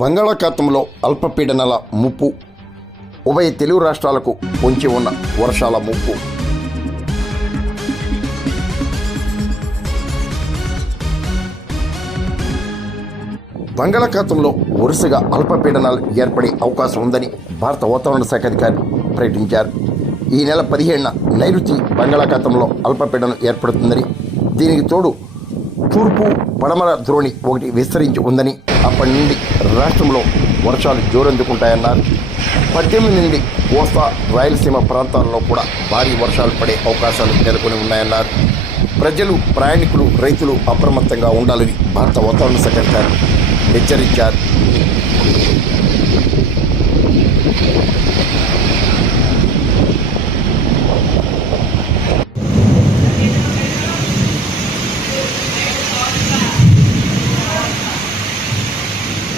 బంగాళాఖాతంలో అల్పపీడనాల ముప్పు, ఉభయ తెలుగు రాష్ట్రాలకు పొంచి ఉన్న వర్షాల ముప్పు. బంగాళాఖాతంలో వరుసగా అల్పపీడనాలు ఏర్పడే అవకాశం ఉందని భారత వాతావరణ శాఖ అధికారి ప్రకటించారు. ఈ నెల 17న నైరుతి బంగాళాఖాతంలో అల్పపీడనం ఏర్పడుతుందని, దీనికి తోడు తూర్పు పడమర ద్రోణి ఒకటి విస్తరించి ఉందని, అప్పటి నుండి రాష్ట్రంలో వర్షాలు జోరందుకుంటాయన్నారు. 18 నుండి కోస్తా రాయలసీమ ప్రాంతాల్లో కూడా భారీ వర్షాలు పడే అవకాశాలు నెలకొని ఉన్నాయన్నారు. ప్రజలు, ప్రయాణికులు, రైతులు అప్రమత్తంగా ఉండాలని భారత వాతావరణ శాఖ హెచ్చరించారు.